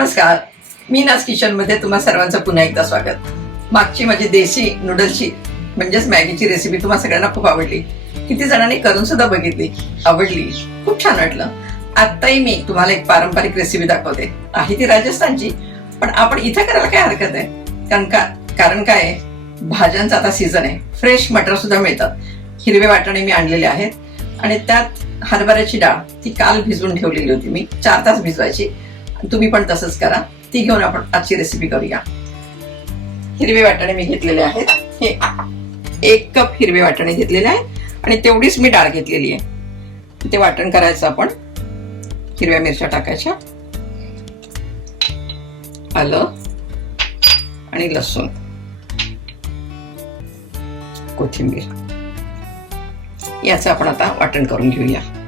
नमस्कार. मी नाच किचनमध्ये तुम्हा सर्वांचं पुन्हा एकदा स्वागत. मागची माझी देशी नूडल्सची म्हणजेच मॅगीची रेसिपी तुम्हा सगळ्यांना खूप आवडली. किती जणांनी करून सुद्धा बघितली. आवडली. खूप छान वाटलं. आत्ताही मी तुम्हाला एक पारंपरिक रेसिपी दाखवते. आहे ती राजस्थानची पण आपण इथं करायला काय हरकत आहे? कारण का कारण काय आहे? भाज्यांचा आता सीझन आहे. फ्रेश मटर सुद्धा मिळतात. हिरवे वाटाणे मी आणलेले आहेत. आणि त्यात हरभऱ्याची डाळ ती काल भिजवून ठेवलेली होती मी. चार तास भिजवायची. तुम्ही पण तसंच करा. ती घेऊन आपण आजची रेसिपी करूया. हिरवे वाटाणे मी घेतलेले आहेत. हे एक कप हिरवे वाटाणे घेतलेले आहेत आणि तेवढीच मी डाळ घेतलेली आहे. ते वाटण करायचं आपण. हिरव्या मिरच्या टाकायच्या. आलं. आणि लसूण. कोथिंबीर. याचं आपण आता वाटण करून घेऊया.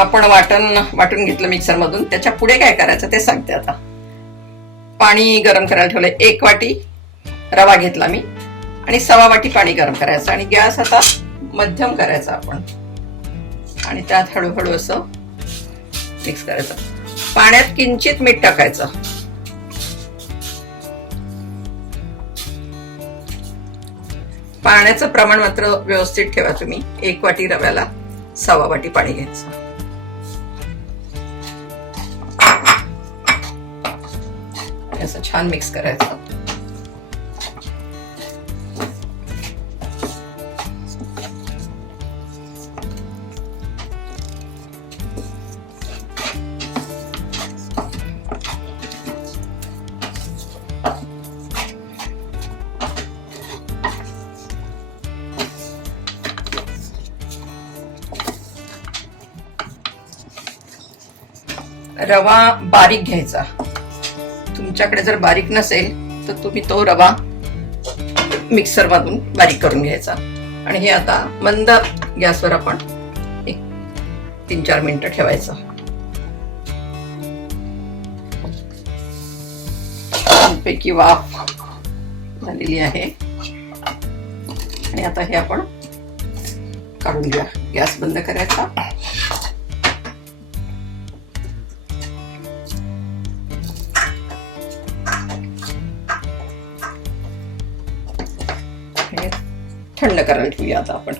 आपण वाटण वाटून घेतलं मिक्सर मधून त्याच्या पुढे काय करायचं ते सांगते आता. पाणी गरम करायला ठेवलं एक वाटी रवा घेतला मी आणि सवा वाटी पाणी गरम करायचं आणि गॅस आता मध्यम करायचा आपण. आणि त्यात हळूहळू असं मिक्स करायचं. पाण्यात किंचित मीठ टाकायचं. पाण्याचं प्रमाण मात्र व्यवस्थित ठेवा तुम्ही. एक वाटी रव्याला सवा वाटी पाणी घ्यायचं. छान मिक्स करायचं. रवा बारीक घ्यायचा. तुमच्याकडे जर बारीक नसेल तर तुम्ही तो रवा मिक्सरमधून बारीक करून घ्यायचा. आणि हे आता मंद गॅसवर आपण एक तीन चार मिनिटं ठेवायचं. पैकी वाफ झालेली आहे. आणि आता हे आपण काढून घ्या. गॅस बंद करायचा. थंड करून ठेवूया आता आपण.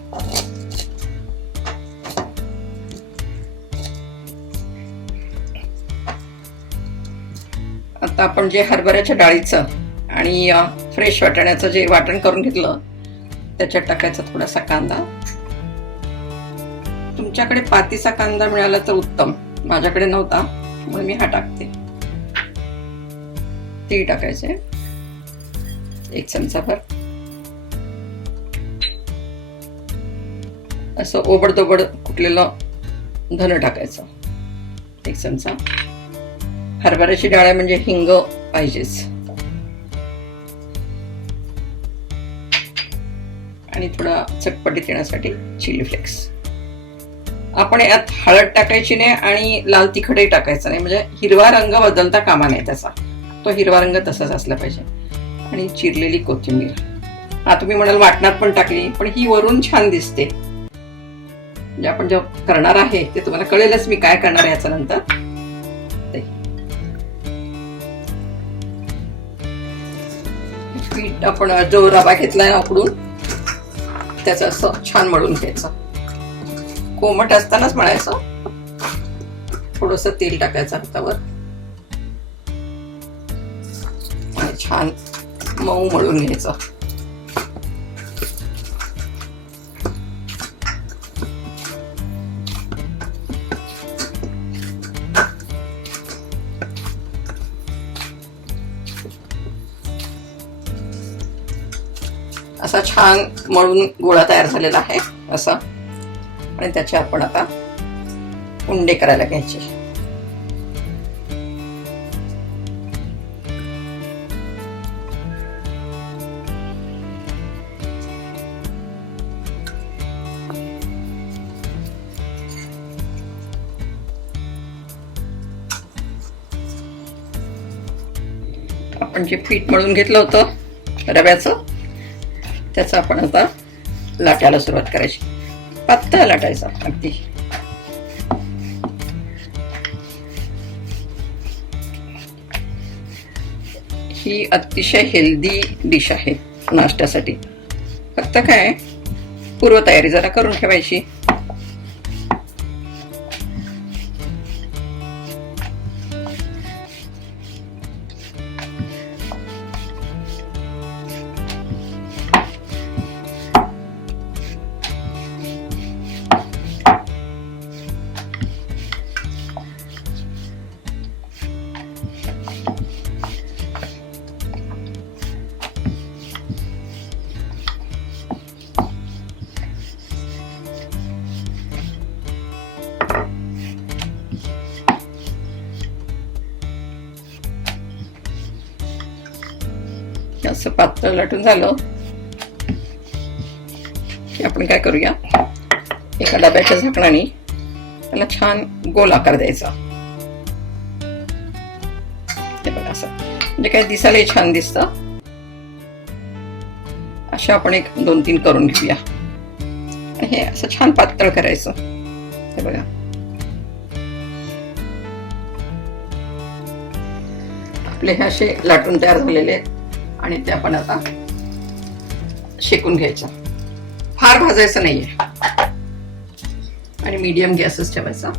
आता आपण जे हरभऱ्याच्या डाळीचं आणि फ्रेश वाटाण्याचं जे वाटण करून घेतलं त्याच्यात टाकायचा थोडासा कांदा. तुमच्याकडे पातीचा कांदा मिळाला तर उत्तम. माझ्याकडे नव्हता म्हणून मी हा टाकते. ती टाकायचे. एक चमचा भर असं ओबडतोबड कुटलेलं धन टाकायचं. एक चमचा. हरभऱ्याची डाळ आहे म्हणजे हिंग पाहिजेच. आणि थोडा चटपटीत येण्यासाठी चिली फ्लेक्स आपण यात हळद टाकायची नाही आणि लाल तिखटही टाकायचं नाही. म्हणजे हिरवा रंग बदलता कामा नाही त्याचा. तो हिरवा रंग तसाच असला पाहिजे. आणि चिरलेली कोथिंबीर. हा तुम्ही म्हणाल वाटणात पण टाकली पण ही वरून छान दिसते. म्हणजे आपण जेव्हा करणार आहे ते तुम्हाला कळेलच मी काय करणार आहे याच्या नंतर. ते. पीठ आपण जो रवा घेतलाय ना उकडून त्याचं असं छान मळून घ्यायचं. कोमट असतानाच मळायचं. थोडस तेल टाकायचं हातावर. आणि छान मऊ मळून घ्यायचं. असा छान मळून गोळा तयार झालेला आहे असा. आणि त्याचे आपण आता उंडे करायला घ्यायचे. आपण जे पीठ मळून घेतलं होतं रव्याचं त्याचा आपण आता लाटायला सुरुवात करायची. पातळ लाटायचा अगदी. ही अतिशय हेल्दी डिश आहे नाश्त्यासाठी. फक्त काय पूर्वतयारी जरा करून ठेवायची. असं पातळ लाटून झालं. की आपण काय करूया? एका डब्याच्या झाकणाने त्याला छान गोल आकार द्यायचा. हे बघा असं. म्हणजे काय दिसायलाही छान दिसतं. अशा आपण एक दोन तीन करून घेऊया. हे असं छान पातळ करायचं. हे बघा. आपले हे असे लाटून तयार झालेले आहेत. आणि ते आपण आता शेकून घ्यायचं. फार भाजायचं नाहीये. आणि मीडियम गॅसच ठेवायचा.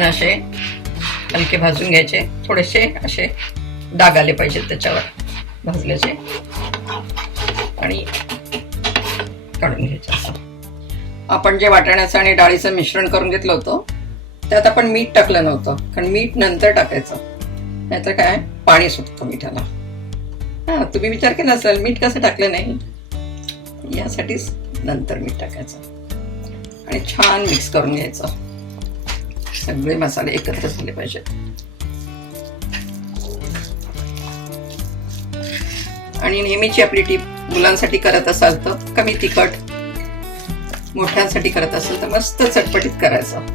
छान असे हलके भाजून घ्यायचे. थोडेसे असे डाग आले पाहिजेत त्याच्यावर भाजल्याचे. आणि काढून घ्यायचे असं. आपण जे वाटाण्याचं आणि डाळीचं मिश्रण करून घेतलं होतं त्यात आपण मीठ टाकलं नव्हतं. कारण मीठ नंतर टाकायचं. नाहीतर काय? पाणी सुटतं मिठाला. हा तुम्ही विचार केला असेल मीठ कसं टाकलं नाही? यासाठीच नंतर मीठ टाकायचं. आणि छान मिक्स करून घ्यायचं. सगळे मसाले एकत्र झाले पाहिजेत आणि नेहमीची आपली टीप मुलांसाठी करत असाल तर कमी तिखट मोठ्यांसाठी करत असेल तर मस्त चटपटीत करायचं.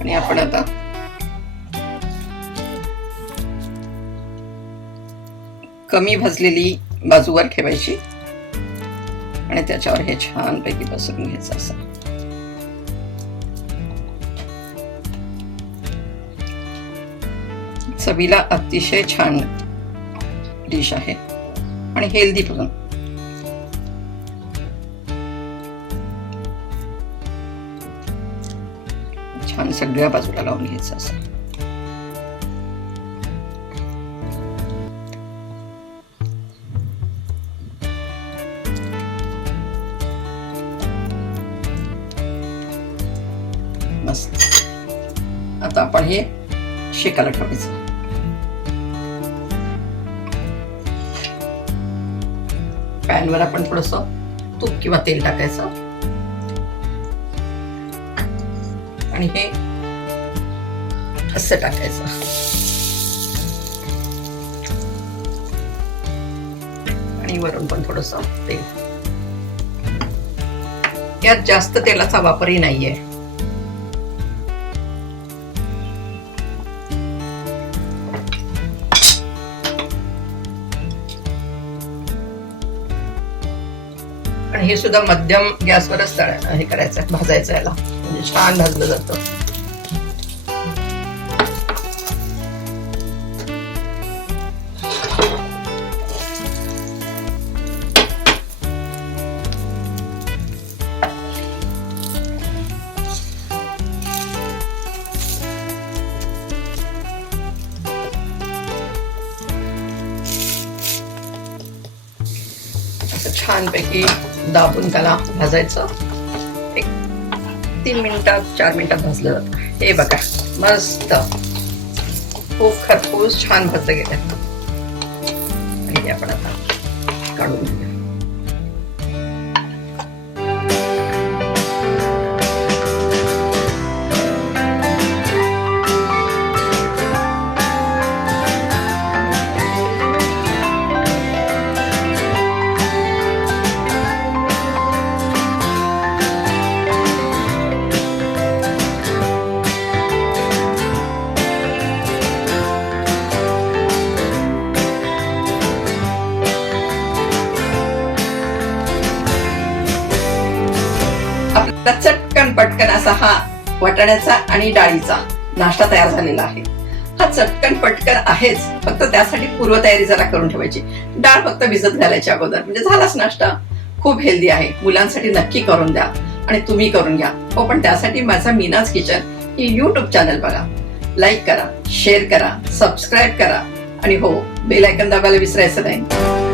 आणि आपण आता कमी भाजलेली बाजूवर ठेवायची. आणि त्याच्यावर हे छान पैकी पसरून घ्यायचं असं. चवीला अतिशय छान डिश आहे. आणि हेल्दी पण. छान सगळ्या बाजूला लावून घ्यायचं असं. हे शेकायला ठेवायचं. पॅनवर आपण थोडस तूप किंवा तेल टाकायचं. आणि हे असं टाकायचं. आणि वरून पण थोडस तेल. यात जास्त तेलाचा वापरही नाहीये. हे सुद्धा मध्यम गॅसवरच तळ- हे करायचं भाजायचं याला. म्हणजे छान भाजलं जातं. असं छानपैकी दाबून त्याला भाजायचं. एक तीन मिनिटात चार मिनिटात भाजलं जातं. हे बघा मस्त. खूप खरपूस छान भाजलं गेलं. आणि आपण आता काढून घेऊया. आपला चटकन पटकन असा हा वाटाण्याचा आणि डाळीचा नाश्ता तयार झालेला आहे. हा चटकन पटकन आहेच फक्त त्यासाठी पूर्वतयारी जरा करून ठेवायची. डाळ फक्त भिजत घालायची अगोदर म्हणजे झालाच नाश्ता. खूप हेल्दी आहे मुलांसाठी नक्की करून द्या आणि तुम्ही करून घ्या. हो पण त्यासाठी माझा मीनाज किचन ही युट्यूब चॅनल बघा. लाईक करा शेअर करा सबस्क्राईब करा आणि हो बेल आयकन दाबायला विसरायचं नाही.